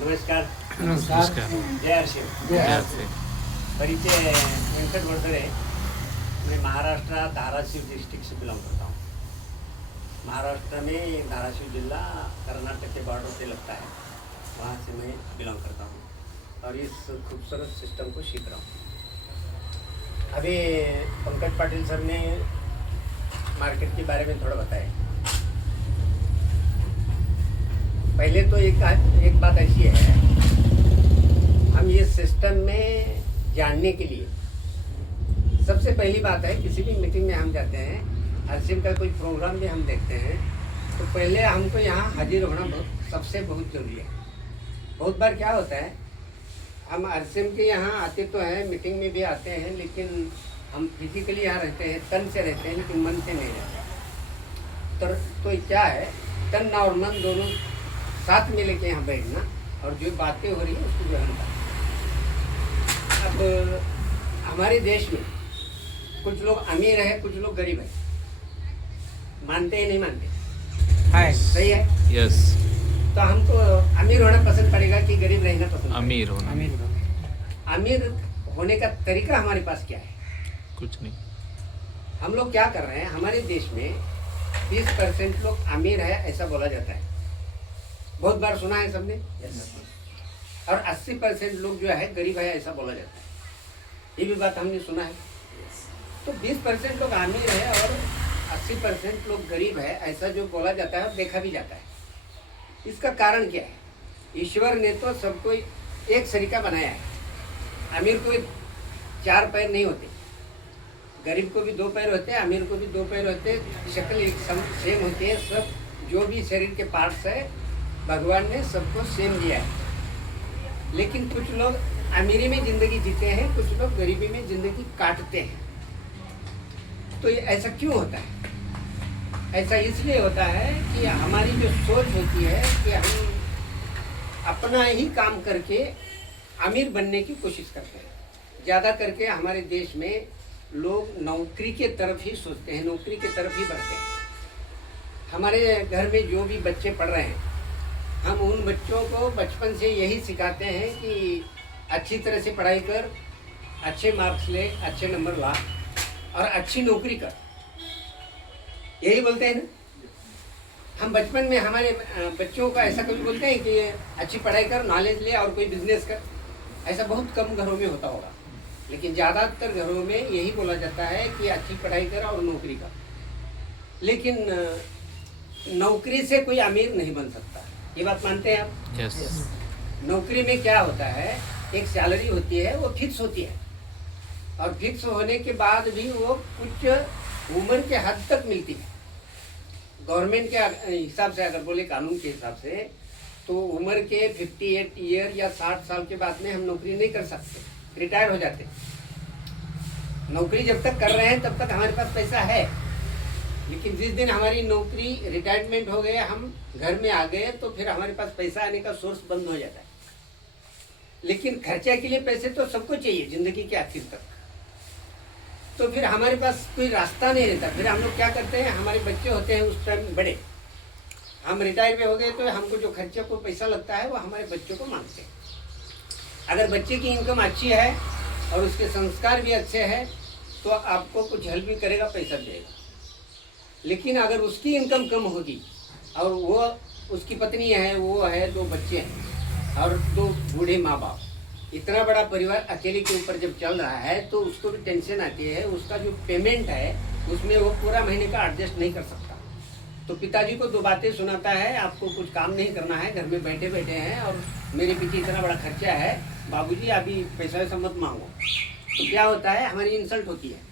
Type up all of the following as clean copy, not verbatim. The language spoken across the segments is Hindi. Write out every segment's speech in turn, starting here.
नमस्कार. नमस्कार. जय हर्षिल. परिचय वेंकट वरदरे. मैं महाराष्ट्र धाराशिव डिस्ट्रिक्ट से बिलोंग करता हूँ. महाराष्ट्र में धाराशिव जिला कर्नाटक के बॉर्डर पे लगता है, वहाँ से मैं बिलोंग करता हूँ और इस खूबसूरत सिस्टम को सीख रहा हूँ. अभी पंकज पाटिल सर ने मार्केट के बारे में थोड़ा बताया. पहले तो एक बात ऐसी है, हम ये सिस्टम में जानने के लिए सबसे पहली बात है, किसी भी मीटिंग में हम जाते हैं, हरसिम का कोई प्रोग्राम भी हम देखते हैं, तो पहले हमको यहाँ हाजिर होना सबसे बहुत जरूरी है. बहुत बार क्या होता है, हम हरसिम के यहाँ आते तो हैं, मीटिंग में भी आते हैं, लेकिन हम फिजिकली यहाँ रहते हैं, तन से रहते हैं, लेकिन मन से नहीं रहते. तो क्या है, तन और मन दोनों साथ में लेके यहाँ बैठना और जो बातें हो रही है उसको ग्रहण करना. अब हमारे देश में कुछ लोग अमीर है, कुछ लोग गरीब है. मानते हैं नहीं मानते? हाय. सही है. यस. तो हमको अमीर होना पसंद पड़ेगा कि गरीब रहना पसंद? अमीर होना. अमीर होने का तरीका हमारे पास क्या है? कुछ नहीं. हम लोग क्या कर रहे हैं, हमारे देश में 20% लोग अमीर है ऐसा बोला जाता है. बहुत बार सुना है सबने. और 80% लोग जो है गरीब है ऐसा बोला जाता है. ये भी बात हमने सुना है. तो 20% लोग अमीर है और 80% लोग गरीब है ऐसा जो बोला जाता है और देखा भी जाता है. इसका कारण क्या है? ईश्वर ने तो सबको एक सरीका बनाया है. अमीर को 4 पैर नहीं होते, गरीब को भी 2 पैर होते हैं, अमीर को भी 2 पैर होते हैं, शक्ल एक सेम होती है. सब जो भी शरीर के पार्ट्स है भगवान ने सबको सेम दिया है. लेकिन कुछ लोग अमीरी में जिंदगी जीते हैं, कुछ लोग गरीबी में जिंदगी काटते हैं. तो ये ऐसा क्यों होता है? ऐसा इसलिए होता है कि हमारी जो सोच होती है कि हम अपना ही काम करके अमीर बनने की कोशिश करते हैं. ज़्यादा करके हमारे देश में लोग नौकरी के तरफ ही सोचते हैं, नौकरी के तरफ ही बढ़ते हैं. हमारे घर में जो भी बच्चे पढ़ रहे हैं, हम उन बच्चों को बचपन से यही सिखाते हैं कि अच्छी तरह से पढ़ाई कर, अच्छे मार्क्स ले, अच्छे नंबर ला और अच्छी नौकरी कर. यही बोलते हैं ना. हम बचपन में हमारे बच्चों का ऐसा कभी बोलते हैं कि अच्छी पढ़ाई कर, नॉलेज ले और कोई बिजनेस कर? ऐसा बहुत कम घरों में होता होगा, लेकिन ज़्यादातर घरों में यही बोला जाता है कि अच्छी पढ़ाई कर और नौकरी कर. लेकिन नौकरी से कोई अमीर नहीं बन सकता. ये बात मानते हैं आप? यस. नौकरी में क्या होता है, एक सैलरी होती है, वो फिक्स होती है और फिक्स होने के बाद भी वो कुछ उम्र के हद तक मिलती है. गवर्नमेंट के हिसाब से अगर बोले, कानून के हिसाब से, तो उम्र के 58 ईयर या 60 साल के बाद में हम नौकरी नहीं कर सकते, रिटायर हो जाते. नौकरी जब तक कर रहे हैं तब तक हमारे पास पैसा है, लेकिन जिस दिन हमारी नौकरी रिटायरमेंट हो गए, हम घर में आ गए, तो फिर हमारे पास पैसा आने का सोर्स बंद हो जाता है. लेकिन खर्चा के लिए पैसे तो सबको चाहिए जिंदगी के आखिर तक. तो फिर हमारे पास कोई रास्ता नहीं रहता. फिर हम लोग क्या करते हैं, हमारे बच्चे होते हैं उस टाइम बड़े, हम रिटायर में हो गए, तो हमको जो खर्चे को पैसा लगता है वो हमारे बच्चों को मांगते हैं. अगर बच्चे की इनकम अच्छी है और उसके संस्कार भी अच्छे हैं तो आपको कुछ हेल्प भी करेगा, पैसा देगा. लेकिन अगर उसकी इनकम कम होगी और वो उसकी पत्नी है, वो है, 2 बच्चे हैं और 2 बूढ़े माँ बाप, इतना बड़ा परिवार अकेले के ऊपर जब चल रहा है तो उसको भी टेंशन आती है. उसका जो पेमेंट है उसमें वो पूरा महीने का एडजस्ट नहीं कर सकता. तो पिताजी को 2 बातें सुनाता है, आपको कुछ काम नहीं करना है, घर में बैठे बैठे हैं और मेरे पीछे इतना बड़ा खर्चा है, बाबूजी अभी पैसा वैसा मत मांगो. तो क्या होता है, हमारी इंसल्ट होती है.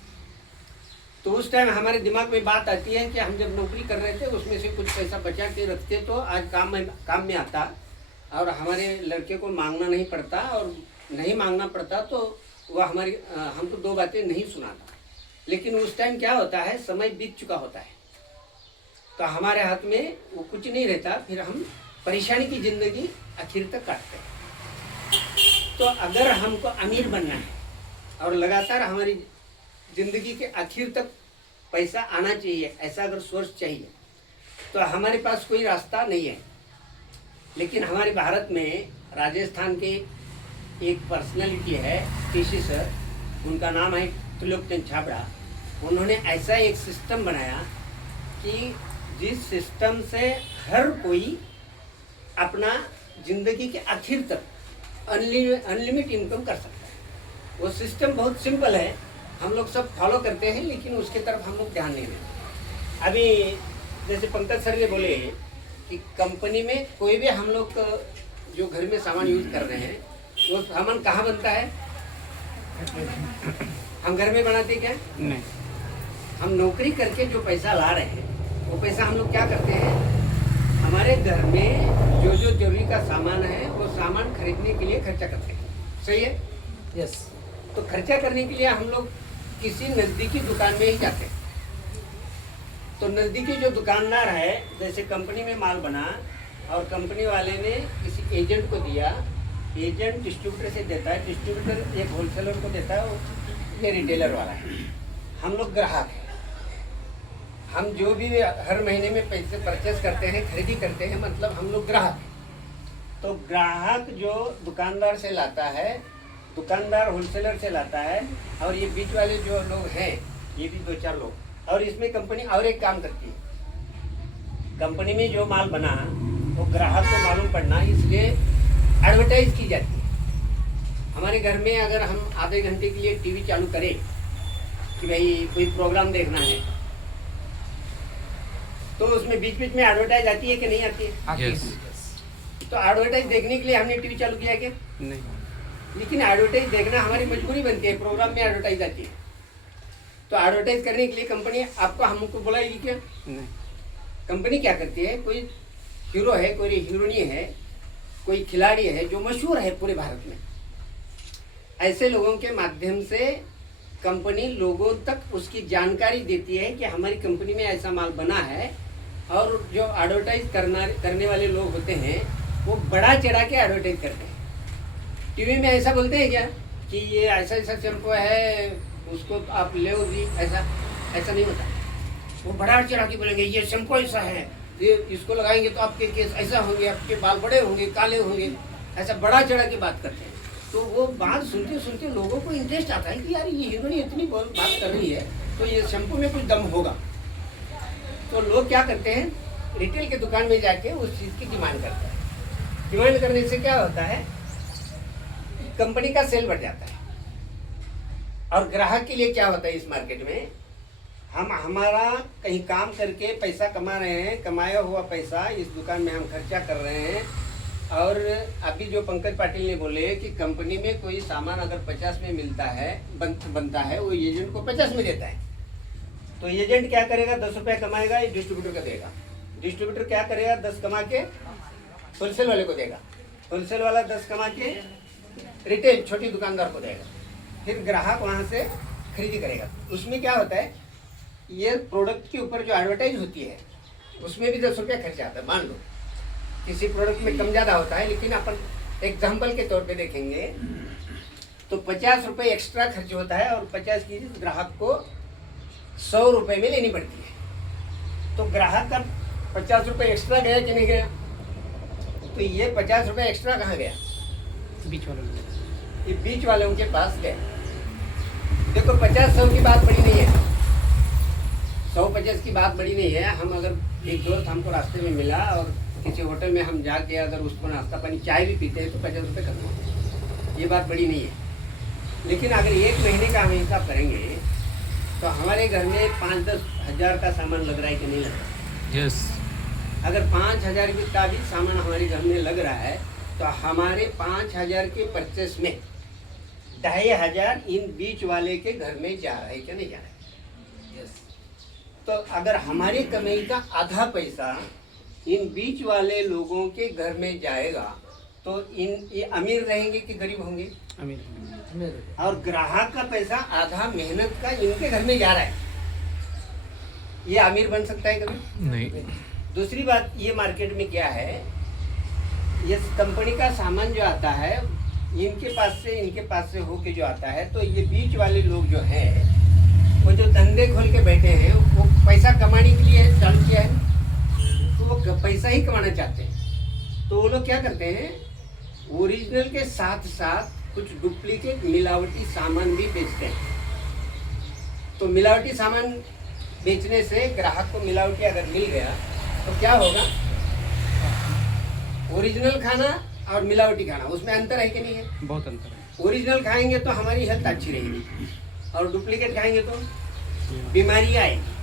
तो उस टाइम हमारे दिमाग में बात आती है कि हम जब नौकरी कर रहे थे उसमें से कुछ पैसा बचा के रखते तो आज काम में आता और हमारे लड़के को मांगना नहीं पड़ता, और नहीं मांगना पड़ता तो वह हमारी हमको 2 बातें नहीं सुनाता. लेकिन उस टाइम क्या होता है, समय बीत चुका होता है, तो हमारे हाथ में वो कुछ नहीं रहता. फिर हम परेशानी की ज़िंदगी आखिर तक काटते हैं. तो अगर हमको अमीर बनना है और लगातार हमारी ज़िंदगी के आखिर तक पैसा आना चाहिए, ऐसा अगर सोर्स चाहिए, तो हमारे पास कोई रास्ता नहीं है. लेकिन हमारे भारत में राजस्थान के एक पर्सनालिटी है टीसी सर, उनका नाम है त्रिलोकचंद छाबड़ा। उन्होंने ऐसा एक सिस्टम बनाया कि जिस सिस्टम से हर कोई अपना जिंदगी के आखिर तक अनलिमिटेड इनकम कर सकता है। वो सिस्टम बहुत सिंपल है, हम लोग सब फॉलो करते हैं, लेकिन उसके तरफ हम लोग ध्यान नहीं देते। अभी जैसे पंकज सर ने बोले कि कंपनी में कोई भी हम लोग जो घर में सामान यूज कर रहे हैं वो सामान कहाँ बनता है? हम घर में बनाते क्या? नहीं। हम नौकरी करके जो पैसा ला रहे हैं वो पैसा हम लोग क्या करते हैं, हमारे घर में जो जो जरूरी का सामान है वो सामान खरीदने के लिए खर्चा करते हैं। सही है? यस। तो खर्चा करने के लिए हम लोग किसी नज़दीकी दुकान में ही जाते हैं। तो नज़दीकी जो दुकानदार है, जैसे कंपनी में माल बना और कंपनी वाले ने किसी एजेंट को दिया, एजेंट डिस्ट्रीब्यूटर से देता है, डिस्ट्रीब्यूटर एक होलसेलर को देता है, ये रिटेलर वाला है। हम लोग ग्राहक हैं। हम जो भी हर महीने में पैसे परचेस करते हैं, खरीदी करते हैं, मतलब हम लोग ग्राहक हैं। तो ग्राहक जो दुकानदार से लाता है, दुकानदार होलसेलर से लाता है, और ये बीच वाले जो लोग हैं ये भी 2-4 लोग। और इसमें कंपनी और एक काम करती है, कंपनी में जो माल बना वो ग्राहक को मालूम पड़ना, इसलिए एडवर्टाइज की जाती है। हमारे घर में अगर हम आधे घंटे के लिए टीवी चालू करें कि भाई कोई प्रोग्राम देखना है, तो उसमें बीच बीच में एडवर्टाइज आती है कि नहीं आती है? यस। तो एडवर्टाइज देखने के लिए हमने टीवी चालू किया क्या? नहीं। लेकिन एडवर्टाइज देखना हमारी मजबूरी बनती है, प्रोग्राम में एडवर्टाइज आती है। तो एडवर्टाइज करने के लिए कंपनी आपको हमको बुलाएगी क्या? नहीं। कंपनी क्या करती है, कोई हीरो है, कोई हीरोइनी है, कोई खिलाड़ी है जो मशहूर है पूरे भारत में, ऐसे लोगों के माध्यम से कंपनी लोगों तक उसकी जानकारी देती है कि हमारी कंपनी में ऐसा माल बना है। और जो एडवर्टाइज करने वाले लोग होते हैं वो बड़ा चढ़ा के एडवर्टाइज करते हैं। टीवी में ऐसा बोलते हैं क्या कि ये ऐसा ऐसा शैम्पू है, उसको आप ले भी, ऐसा नहीं होता। वो बड़ा चढ़ा के बोलेंगे ये शैम्पू ऐसा है, ये इसको लगाएंगे तो आपके केस ऐसा होंगे, आपके बाल बड़े होंगे, काले होंगे, ऐसा बड़ा चढ़ा के बात करते हैं। तो वो बात सुनते सुनते लोगों को इंटरेस्ट आता है कि यार ये हीरोइन इतनी बात कर रही है तो ये शैम्पू में कुछ दम होगा। तो लोग क्या करते हैं, रिटेल के दुकान में जाके उस चीज़ की डिमांड करते हैं। डिमांड करने से क्या होता है, कंपनी का सेल बढ़ जाता है। और ग्राहक के लिए क्या होता है, इस मार्केट में हम हमारा कहीं काम करके पैसा कमा रहे हैं, कमाया हुआ पैसा इस दुकान में हम खर्चा कर रहे हैं। और अभी जो पंकज पाटिल ने बोले कि कंपनी में कोई सामान अगर 50 में मिलता है, बनता है, वो एजेंट को 50 में देता है। तो एजेंट क्या करेगा, 10 रुपये कमाएगा, ये डिस्ट्रीब्यूटर को देगा। डिस्ट्रीब्यूटर क्या करेगा, 10 कमा के होलसेल वाले को देगा, होलसेल वाला 10 कमा के रिटेल छोटी दुकानदार को देगा, फिर ग्राहक वहाँ से खरीदी करेगा। उसमें क्या होता है, ये प्रोडक्ट के ऊपर जो एडवर्टाइज होती है उसमें भी 10 रुपया खर्चा आता है। मान लो किसी प्रोडक्ट में कम ज़्यादा होता है, लेकिन अपन एग्जाम्पल के तौर पे देखेंगे तो 50 रुपये एक्स्ट्रा खर्च होता है और 50 की ग्राहक को 100 रुपये में लेनी पड़ती है। तो ग्राहक का 50 रुपये एक्स्ट्रा गया कि नहीं गया? तो ये 50 रुपये एक्स्ट्रा कहाँ गया? बीच वालों ये बीच वालों के पास गया। देखो 50-100 की बात बड़ी नहीं है, 100-50 की बात बड़ी नहीं है। हम अगर एक दोस्त हमको रास्ते में मिला और किसी होटल में हम जाके अगर उसको नाश्ता पानी चाय भी पीते हैं तो 50 रुपये खत्म, ये बात बड़ी नहीं है। लेकिन अगर एक महीने का हम हिसाब करेंगे तो हमारे घर में 5-10 हज़ार का सामान लग रहा है कि नहीं लग रहा? यस। अगर 5,000 का भी सामान हमारे घर में लग रहा है तो हमारे 5,000 के परचेस में 2,500 इन बीच वाले के घर में जा रहा है क्या नहीं जा रहा है? यस। तो अगर हमारी कमाई का आधा पैसा इन बीच वाले लोगों के घर में जाएगा तो ये अमीर रहेंगे कि गरीब होंगे? अमीर। और ग्राहक का पैसा आधा मेहनत का इनके घर में जा रहा है, ये अमीर बन सकता है कभी? नहीं। दूसरी बात, ये मार्केट में क्या है, ये कंपनी का सामान जो आता है इनके पास से होके जो आता है, तो ये बीच वाले लोग जो हैं वो जो धंधे खोल के बैठे हैं वो पैसा कमाने के लिए चालू किया है, तो वो पैसा ही कमाना चाहते हैं। तो वो लोग क्या करते हैं, ओरिजिनल के साथ साथ कुछ डुप्लीकेट मिलावटी सामान भी बेचते हैं। तो मिलावटी सामान बेचने से ग्राहक को मिलावटी अगर मिल गया तो क्या होगा, ओरिजिनल खाना और मिलावटी खाना उसमें अंतर है कि नहीं है? बहुत अंतर है। ओरिजिनल खाएंगे तो हमारी हेल्थ अच्छी रहेगी और डुप्लीकेट खाएंगे तो बीमारियाँ आएंगी।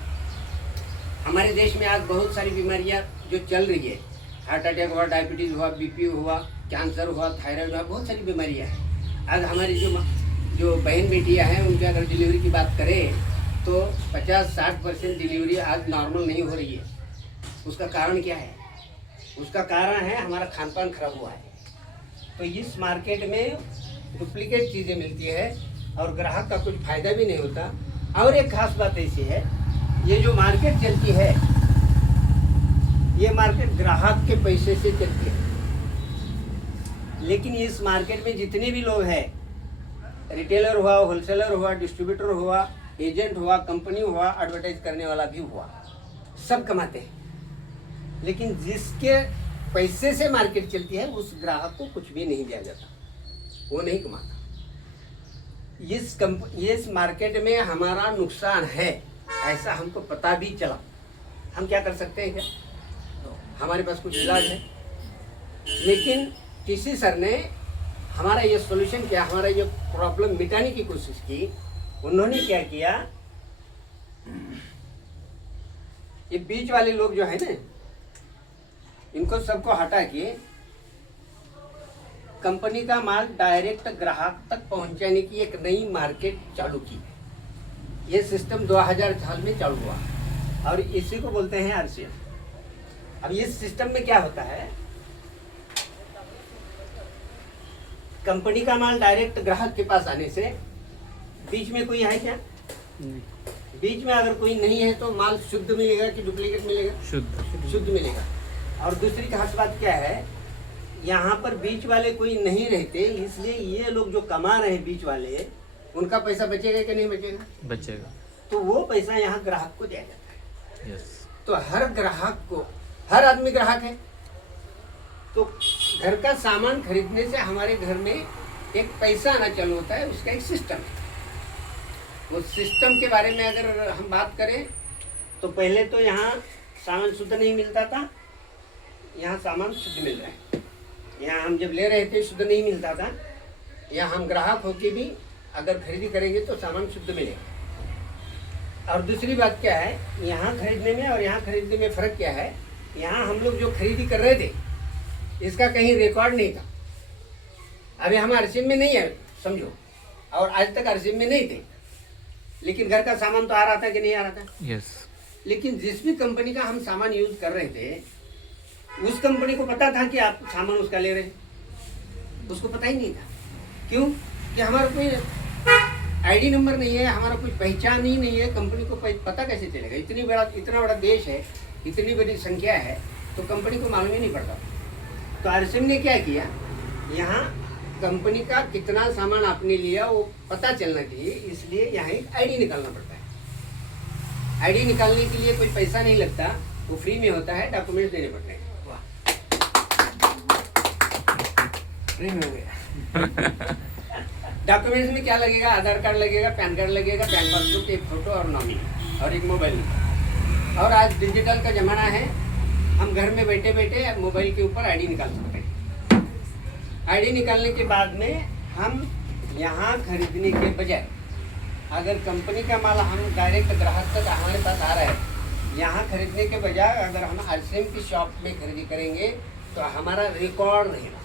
हमारे देश में आज बहुत सारी बीमारियाँ जो चल रही है, हार्ट अटैक हुआ, डायबिटीज़ हुआ, बीपी हुआ, कैंसर हुआ, थायराइड हुआ, बहुत सारी बीमारियाँ हैं। आज हमारी जो बहन बेटियाँ हैं उनके अगर डिलीवरी की बात करें तो 50-60% डिलीवरी आज नॉर्मल नहीं हो रही है। उसका कारण क्या है? उसका कारण है हमारा खान पान खराब हुआ है। तो इस मार्केट में डुप्लीकेट चीज़ें मिलती है और ग्राहक का कुछ फ़ायदा भी नहीं होता। और एक खास बात ऐसी है, ये जो मार्केट चलती है, ये मार्केट ग्राहक के पैसे से चलती है। लेकिन इस मार्केट में जितने भी लोग हैं, रिटेलर हुआ, होलसेलर हुआ, डिस्ट्रीब्यूटर हुआ, एजेंट हुआ, कंपनी हुआ, एडवर्टाइज करने वाला भी हुआ, सब कमाते हैं। लेकिन जिसके पैसे से मार्केट चलती है उस ग्राहक को कुछ भी नहीं दिया जाता, वो नहीं कमाता। इस मार्केट में हमारा नुकसान है, ऐसा हमको पता भी चला। हम क्या कर सकते हैं? क्या तो हमारे पास कुछ इलाज है, लेकिन किसी सर ने हमारा ये सॉल्यूशन किया, हमारा ये प्रॉब्लम मिटाने की कोशिश की। उन्होंने क्या किया, ये बीच वाले लोग जो है ना, इनको सबको हटा के कंपनी का माल डायरेक्ट ग्राहक तक पहुंचाने की एक नई मार्केट चालू की। ये सिस्टम 2000 साल में चालू हुआ और इसी को बोलते हैं आरसीएम। अब इस सिस्टम में क्या होता है, कंपनी का माल डायरेक्ट ग्राहक के पास आने से बीच में कोई है क्या? नहीं। बीच में अगर कोई नहीं है तो माल शुद्ध मिलेगा कि डुप्लीकेट मिलेगा? शुद्ध मिलेगा। और दूसरी खास बात क्या है, यहाँ पर बीच वाले कोई नहीं रहते, इसलिए ये लोग जो कमा रहे हैं बीच वाले, उनका पैसा बचेगा कि नहीं बचेगा? बचेगा। तो वो पैसा यहाँ ग्राहक को दिया जाता है। यस। तो हर ग्राहक को, हर आदमी ग्राहक है, तो घर का सामान खरीदने से हमारे घर में एक पैसा आना चालू होता है, उसका एक सिस्टम है। वो सिस्टम के बारे में अगर हम बात करें तो पहले तो यहाँ सामान शुद्ध नहीं मिलता था, यहाँ सामान शुद्ध मिल रहा है। यहाँ हम जब ले रहे थे शुद्ध नहीं मिलता था, यहाँ हम ग्राहक होके भी अगर खरीदी करेंगे तो सामान शुद्ध मिलेगा। और दूसरी बात क्या है, यहाँ खरीदने में और यहाँ खरीदने में फ़र्क क्या है, यहाँ हम लोग जो खरीदी कर रहे थे इसका कहीं रिकॉर्ड नहीं था। अभी हम आरसीएम में नहीं है समझो, और आज तक आरसीएम में नहीं थे, लेकिन घर का सामान तो आ रहा था कि नहीं आ रहा था? यस। लेकिन जिस भी कंपनी का हम सामान यूज कर रहे थे, उस कंपनी को पता था कि आप सामान उसका ले रहे हैं, उसको पता ही नहीं था। क्यों? कि हमारा कोई आईडी नंबर नहीं है, हमारा कोई पहचान ही नहीं है, कंपनी को पता कैसे चलेगा? इतना बड़ा देश है, इतनी बड़ी संख्या है, तो कंपनी को मालूम ही नहीं पड़ता। तो आरसीएम ने क्या किया, यहाँ कंपनी का कितना सामान आपने लिया वो पता चलना चाहिए, इसलिए यहाँ एक आईडी निकालना पड़ता है। आईडी निकालने के लिए कोई पैसा नहीं लगता, वो फ्री में होता है, डॉक्यूमेंट्स देने पड़ते हैं। वाह, फ्री में हो गया। डॉक्यूमेंट्स में क्या लगेगा? आधार कार्ड लगेगा, पैन कार्ड लगेगा, बैंक पासबुक, एक फोटो और नॉमिनी और एक मोबाइल नंबर। और आज डिजिटल का ज़माना है, हम घर में बैठे बैठे मोबाइल के ऊपर आईडी निकाल सकते हैं। आईडी निकालने के बाद में हम यहाँ खरीदने के बजाय, अगर कंपनी का माल हम डायरेक्ट ग्राहक तक हमारे पास आ रहा है, यहाँ खरीदने के बजाय अगर हम आरसीएम की शॉप में खरीदी करेंगे तो हमारा रिकॉर्ड रहेगा,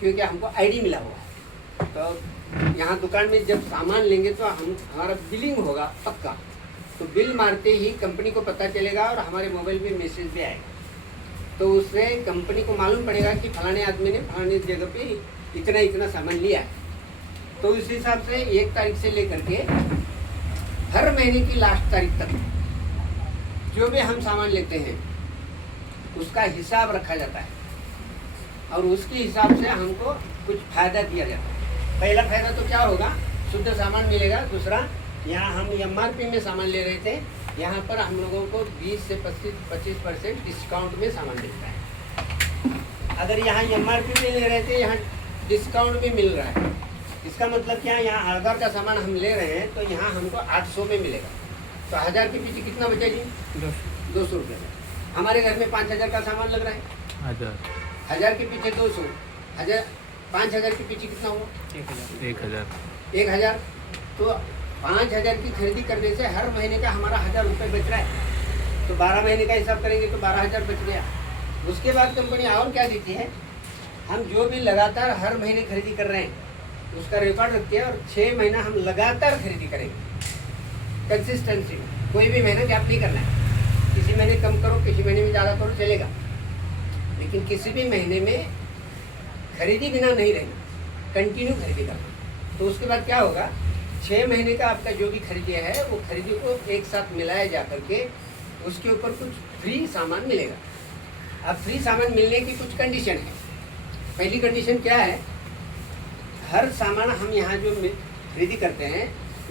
क्योंकि हमको आईडी मिला हुआ है। तो यहाँ दुकान में जब सामान लेंगे तो हमारा बिलिंग होगा पक्का, तो बिल मारते ही कंपनी को पता चलेगा और हमारे मोबाइल पे मैसेज भी आएगा। तो उससे कंपनी को मालूम पड़ेगा कि फलाने आदमी ने फलाने जगह पे इतना इतना सामान लिया है। तो उस हिसाब से 1 तारीख से लेकर के हर महीने की लास्ट तारीख तक जो भी हम सामान लेते हैं उसका हिसाब रखा जाता है और उसके हिसाब से हमको कुछ फ़ायदा दिया जाता है। पहला फ़ायदा तो क्या होगा, शुद्ध सामान मिलेगा। दूसरा, यहाँ हम MRP में सामान ले रहे थे, यहाँ पर हम लोगों को 20 से 25% डिस्काउंट में सामान मिलता है। अगर यहाँ MRP में ले रहे थे, यहाँ डिस्काउंट भी मिल रहा है। इसका मतलब क्या, यहाँ 1000 का सामान हम ले रहे हैं तो यहाँ हमको 800 में मिलेगा। तो 1000 के पीछे कितना बचेगी? 200 रुपये। हमारे घर में 5000 का सामान लग रहा है, 1000 के पीछे 200, 5000 के पीछे कितना हुआ? 1000। तो 5000 की खरीदी करने से हर महीने का हमारा 1000 रुपये बच रहा है। तो 12 महीने का हिसाब करेंगे तो 12000 बच गया। उसके बाद कंपनी और क्या देती है, हम जो भी लगातार हर महीने खरीदी कर रहे हैं उसका रिकॉर्ड रखते हैं और 6 महीना हम लगातार खरीदी करेंगे कंसिस्टेंसी में। कोई भी महीना गैप नहीं करना है। किसी महीने कम करो, किसी महीने में ज़्यादा करो, चलेगा, लेकिन किसी भी महीने में खरीदी बिना नहीं रहना, कंटिन्यू खरीदी करना। तो उसके बाद क्या होगा, 6 महीने का आपका जो भी खरीदी है वो खरीदी को एक साथ मिलाया जा करके उसके ऊपर कुछ फ्री सामान मिलेगा। अब फ्री सामान मिलने की कुछ कंडीशन है। पहली कंडीशन क्या है, हर सामान हम यहाँ जो खरीदी करते हैं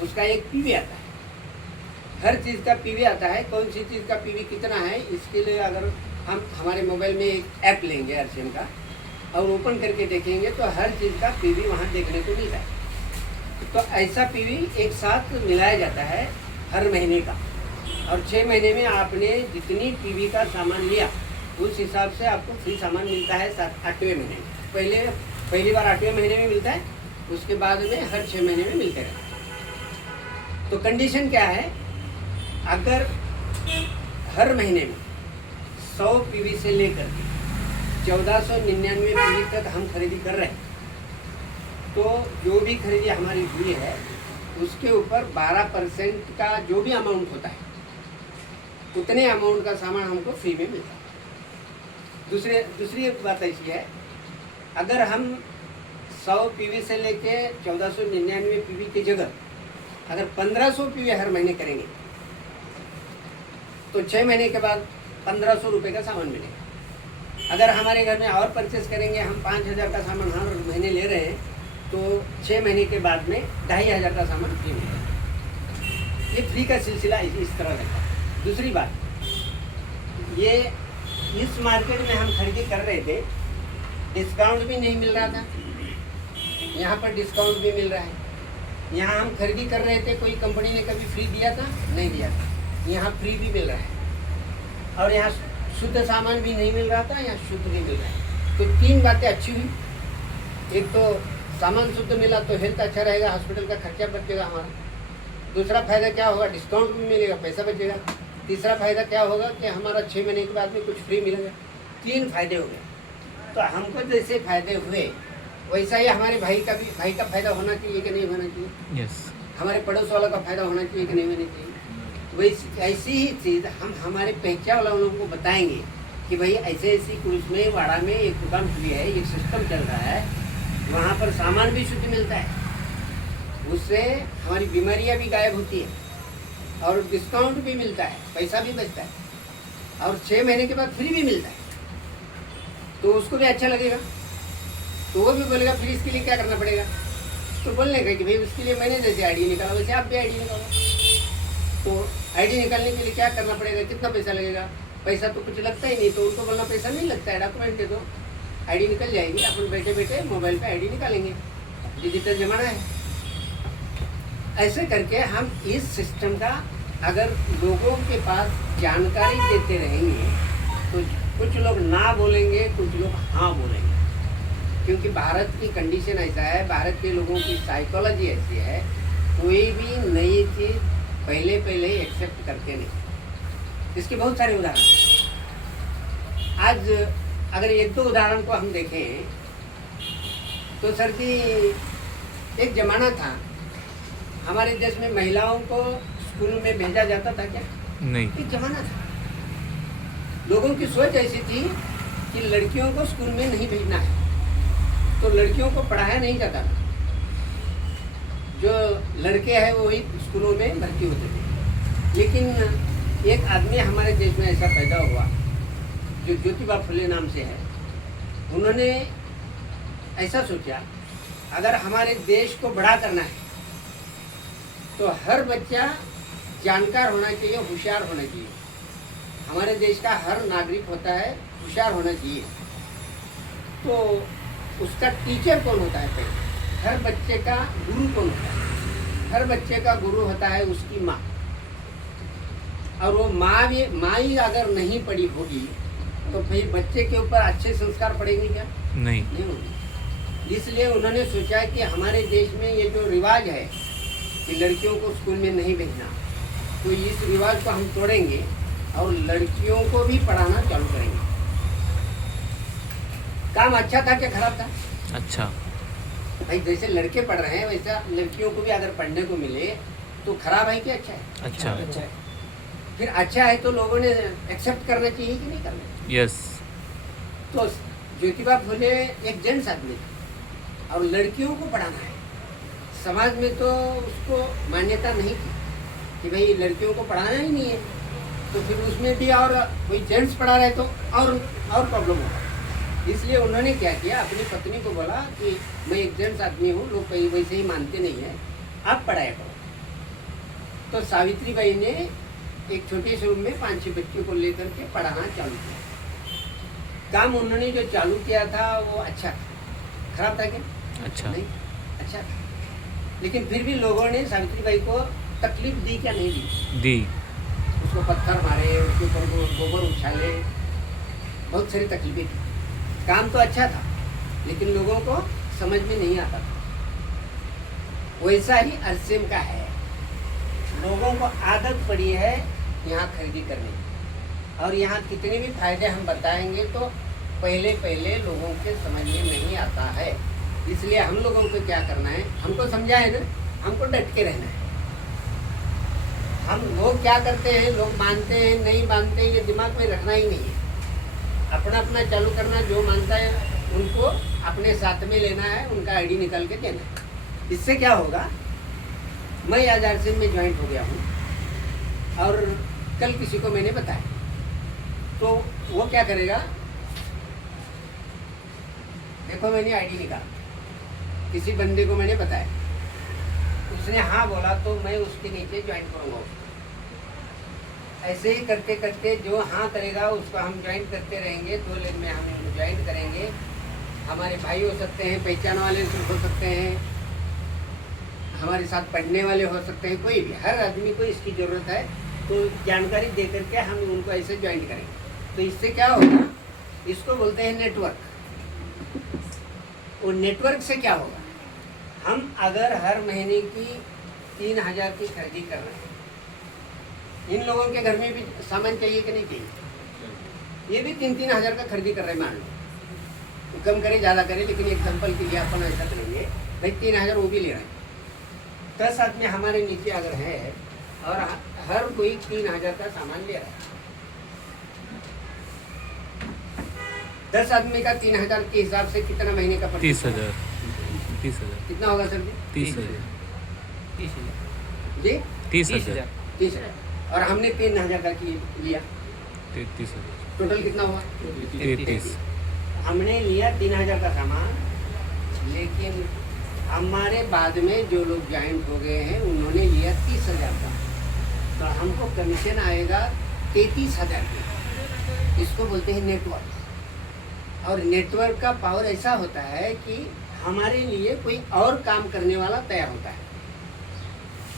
उसका एक पीवी आता है। हर चीज़ का पीवी आता है। कौन सी चीज़ का पीवी कितना है, इसके लिए अगर हम हमारे मोबाइल में एक ऐप लेंगे RCM का और ओपन करके देखेंगे तो हर चीज़ का पीवी वहाँ देखने को मिलता है। तो ऐसा पीवी एक साथ मिलाया जाता है हर महीने का, और 6 महीने में आपने जितनी पीवी का सामान लिया उस हिसाब से आपको फ्री सामान मिलता है 8वें महीने में। पहली बार 8वें महीने में मिलता है, उसके बाद में हर 6 महीने में मिलते रहता है। तो कंडीशन क्या है, अगर हर महीने में 100 पीवी से लेकर 1499 पीवी तक हम खरीदी कर रहे हैं तो जो भी खरीदी हमारी हुई है उसके ऊपर 12% का जो भी अमाउंट होता है उतने अमाउंट का सामान हमको फ्री में मिलता है। दूसरी एक बात ऐसी है, अगर हम 100 पीवी से लेके 1499 पीवी की जगह अगर 1500 पीवी हर महीने करेंगे तो 6 महीने के बाद 1500 रुपये का सामान मिलेगा। अगर हमारे घर में और परचेस करेंगे, हम 5000 का सामान हर महीने ले रहे हैं तो 6 महीने के बाद में 2500 का सामान फ्री मिलेगा। ये फ्री का सिलसिला इस तरह रहता है। दूसरी बात, ये इस मार्केट में हम खरीदी कर रहे थे, डिस्काउंट भी नहीं मिल रहा था, यहाँ पर डिस्काउंट भी मिल रहा है। यहाँ हम खरीदी कर रहे थे, कोई कंपनी ने कभी फ्री दिया था? नहीं दिया था। यहाँ फ्री भी मिल रहा है और यहाँ शुद्ध सामान भी नहीं मिल रहा था, यहाँ शुद्ध भी मिल रहा है। तो 3 बातें अच्छी हुई। एक तो सामान शुद्ध मिला तो हेल्थ अच्छा रहेगा, हॉस्पिटल का खर्चा बचेगा हमारा। दूसरा फायदा क्या होगा, डिस्काउंट भी मिलेगा, पैसा बचेगा। तीसरा फायदा क्या होगा कि हमारा 6 महीने के बाद में कुछ फ्री मिलेगा। 3 फायदे हो गए। तो हमको जैसे फायदे हुए वैसा ही हमारे भाई का फायदा होना चाहिए कि नहीं होना चाहिए? यस। हमारे पड़ोस वालों का फायदा होना चाहिए कि नहीं होना चाहिए? वैसी ऐसी ही चीज़ हम हमारे पहचान वाले लोगों को बताएंगे कि भाई ऐसे कुछ में वाड़ा में एक दुकान खुली है, एक सिस्टम चल रहा है, वहाँ पर सामान भी शुद्ध मिलता है, उससे हमारी बीमारियाँ भी गायब होती है और डिस्काउंट भी मिलता है, पैसा भी बचता है और 6 महीने के बाद फ्री भी मिलता है। तो उसको भी अच्छा लगेगा, तो वो भी बोलेगा फिर इसके लिए क्या करना पड़ेगा? तो बोलने का कि भाई उसके लिए मैंने जैसे आईडी निकाला वैसे आप भी आईडी निकालो। तो आईडी निकालने के लिए क्या करना पड़ेगा, कितना पैसा लगेगा? पैसा तो कुछ लगता ही नहीं, तो उनको बोलना पैसा नहीं लगता है, डॉक्यूमेंट दे दो, आईडी निकल जाएगी। अपन बैठे बैठे मोबाइल पे आईडी निकालेंगे, डिजिटल ज़माना है। ऐसे करके हम इस सिस्टम का अगर लोगों के पास जानकारी देते रहेंगे तो कुछ लोग ना बोलेंगे, कुछ लोग हाँ बोलेंगे, क्योंकि भारत की कंडीशन ऐसा है, भारत के लोगों की साइकोलॉजी ऐसी है, कोई भी नई चीज़ पहले ही एक्सेप्ट करते नहीं। इसके बहुत सारे उदाहरण। आज अगर 1-2 उदाहरण को हम देखें तो सर जी, एक ज़माना था हमारे देश में महिलाओं को स्कूल में भेजा जाता था क्या? नहीं। एक ज़माना था, लोगों की सोच ऐसी थी कि लड़कियों को स्कूल में नहीं भेजना है, तो लड़कियों को पढ़ाया नहीं जाता था। जो लड़के हैं वो ही स्कूलों में भर्ती होते थे। लेकिन एक आदमी हमारे देश में ऐसा पैदा हुआ जो ज्योतिबा फुले नाम से है। उन्होंने ऐसा सोचा, अगर हमारे देश को बड़ा करना है तो हर बच्चा जानकार होना चाहिए, होशियार होना चाहिए। हमारे देश का हर नागरिक होता है होशियार होना चाहिए। तो उसका टीचर कौन होता है पहले? हर बच्चे का गुरु कौन होता है? हर बच्चे का गुरु होता है उसकी माँ। और वो माँ ही अगर नहीं पड़ी होगी तो फिर बच्चे के ऊपर अच्छे संस्कार पड़ेंगे क्या? नहीं। नहीं होगी। इसलिए उन्होंने सोचा कि हमारे देश में ये जो रिवाज है कि लड़कियों को स्कूल में नहीं भेजना, तो इस रिवाज को हम तोड़ेंगे और लड़कियों को भी पढ़ाना चालू करेंगे। काम अच्छा था क्या खराब था? अच्छा। भाई जैसे लड़के पढ़ रहे हैं वैसा लड़कियों को भी अगर पढ़ने को मिले तो खराब है कि अच्छा है? अच्छा। अच्छा है। फिर अच्छा है तो लोगों ने एक्सेप्ट करना चाहिए कि नहीं करना? यस। तो ज्योतिबा फुले एक जेंट्स आदमी थे और लड़कियों को पढ़ाना है। समाज में तो उसको मान्यता नहीं थी कि भाई लड़कियों को पढ़ाना ही नहीं है, तो फिर उसमें भी और कोई जेंट्स पढ़ा रहे तो और प्रॉब्लम होगा। इसलिए उन्होंने क्या किया, अपनी पत्नी को बोला कि मैं एक जेंट्स आदमी हूँ, लोग कहीं वैसे ही मानते नहीं है, आप पढ़ाया करो। तो सावित्री बाई ने एक छोटे से रूम में 5-6 बच्चों को लेकर के पढ़ाना चालू किया। काम उन्होंने जो चालू किया था वो अच्छा था। खराब था क्या? अच्छा। नहीं, अच्छा था। लेकिन फिर भी लोगों ने सावित्री बाई को तकलीफ दी क्या नहीं दी? दी। उसको पत्थर मारे, उसके ऊपर गोबर उछाले, बहुत सारी तकलीफें थी। काम तो अच्छा था लेकिन लोगों को समझ में नहीं आता था। वैसा ही अरसेम का है, लोगों को आदत पड़ी है यहाँ खरीदी करने की, और यहाँ कितने भी फायदे हम बताएंगे तो पहले लोगों के समझ में नहीं आता है। इसलिए हम लोगों को क्या करना है, हमको समझा है ना, हमको डट के रहना है। हम लोग क्या करते हैं, लोग मानते हैं नहीं मानते हैं, ये दिमाग में रखना ही नहीं है। अपना अपना चालू करना, जो मानता है उनको अपने साथ में लेना है, उनका आईडी निकाल के देना है। इससे क्या होगा, मैं आज आरसीएम में ज्वाइंट हो गया हूँ और कल किसी को मैंने बताया, तो वो क्या करेगा, देखो मैंने आईडी निकाला, किसी बंदे को मैंने बताया, उसने हाँ बोला तो मैं उसके नीचे ज्वाइन करूँगा। ऐसे ही करते करते जो हाँ करेगा उसको हम ज्वाइन करते रहेंगे, 2 लेन में हम ज्वाइन करेंगे। हमारे भाई हो सकते हैं, पहचान वाले हो सकते हैं, हमारे साथ पढ़ने वाले हो सकते हैं, कोई भी, हर आदमी को इसकी ज़रूरत है। तो जानकारी दे करके हम उनको ऐसे ज्वाइन करेंगे। तो इससे क्या होगा, इसको बोलते हैं नेटवर्क। वो नेटवर्क से क्या होगा, हम अगर हर महीने की 3000 की खरीदी कर रहे हैं, इन लोगों के घर में भी सामान चाहिए कि नहीं चाहिए, ये भी 3-3 हज़ार का खरीदी कर रहे हैं। मान लो तो कम करे ज़्यादा करे, लेकिन एग्जाम्पल के लिए अपन ऐसा करेंगे, भाई 3000 वो भी ले रहे हैं। 10 आदमी हमारे नीचे अगर है और हर कोई 3000 का सामान ले रहा है, 10 आदमी का 3000 के हिसाब से कितना महीने का 30,000। 30,000। कितना होगा सर जी? 30,000। 30,000। जी 30,000। 30,000। और हमने 3000 का लिया, 33,000। टोटल कितना हुआ? 33। हमने लिया 3000 का सामान, लेकिन हमारे बाद में जो लोग ज्वाइंट हो गए हैं उन्होंने लिया 30,000 का, तो हमको कमीशन आएगा 33,000 की। इसको बोलते हैं नेटवर्क। और नेटवर्क का पावर ऐसा होता है कि हमारे लिए कोई और काम करने वाला तैयार होता है।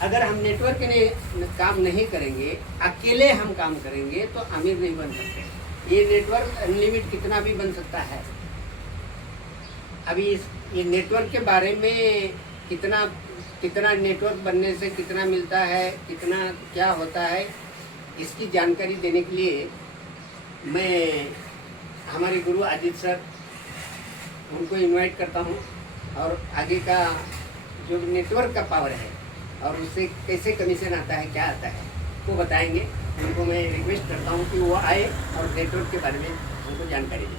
अगर हम नेटवर्क ने काम नहीं करेंगे, अकेले हम काम करेंगे तो अमीर नहीं बन सकते। ये नेटवर्क अनलिमिटेड कितना भी बन सकता है। अभी ये नेटवर्क के बारे में कितना नेटवर्क बनने से कितना मिलता है, कितना क्या होता है, इसकी जानकारी देने के लिए मैं हमारे गुरु अजीत सर उनको इनवाइट करता हूँ, और आगे का जो नेटवर्क का पावर है और उससे कैसे कमीशन आता है, क्या आता है, वो बताएंगे। उनको मैं रिक्वेस्ट करता हूँ कि वो आए और नेटवर्क के बारे में हमको जानकारी दें।